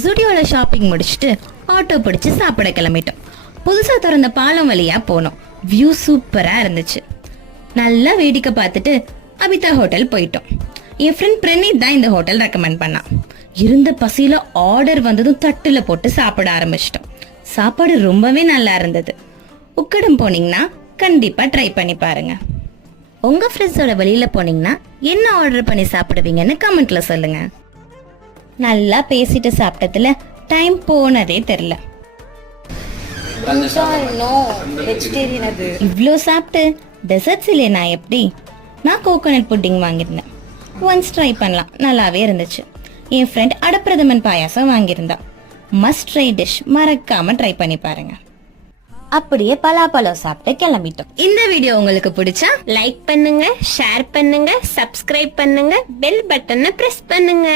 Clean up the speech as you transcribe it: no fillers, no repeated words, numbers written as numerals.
ஜுடியோல shopping முடிச்சுட்டு auto பிடிச்சு சாப்பிட கிளம்பிட்டோம். புதுசா திறந்த பாலம் வழியா போனோம். வியூ சூப்பரா இருந்துச்சு. நல்லா வேடிக்கை பார்த்துட்டு அபிதா ஹோட்டல் போயிட்டோம். என் ஃப்ரெண்ட் பிரணீத் தான் இந்த ஹோட்டல் ரெக்கமெண்ட் பண்ணான். இருந்த பசியில ஆர்டர் வந்ததும் தட்டுல போட்டு சாப்பிட ஆரம்பிச்சிட்டோம். சாப்பாடு ரொம்பவே நல்லா இருந்தது. உக்கடம் போனீங்கன்னா கண்டிப்பா ட்ரை பண்ணி பாருங்க. உங்க ஃப்ரெண்ட்ஸோட வெளியில போனீங்கன்னா என்ன ஆர்டர் பண்ணி சாப்பிடுவீங்கன்னு கமெண்ட்ல சொல்லுங்க. நல்லா பேசிட்டு சாப்பிட்டதுல டைம் போனதே தெரியல. இவ்ளோ சாப்பிட்டு டெசர்ட்ஸ் இல்லையா எப்படி? நான் கோகோனட் புட்டிங் வாங்கியிருந்தேன். ஒன்ஸ் ட்ரை பண்ணலாம், நல்லாவே இருந்துச்சு. என் ஃப்ரெண்ட் அடப்பிரதமன் பாயாசம் வாங்கியிருந்தா. மஸ்ட் ட்ரை டிஷ், மறக்காம ட்ரை பண்ணி பாருங்க. அப்படியே பலாப்பழம் சாப்பிட்டு கிளம்பிட்டோம். இந்த வீடியோ உங்களுக்கு பிடிச்சா லைக் பண்ணுங்க, ஷேர் பண்ணுங்க, சப்ஸ்கிரைப் பண்ணுங்க, பெல் பட்டனை பிரஸ் பண்ணுங்க.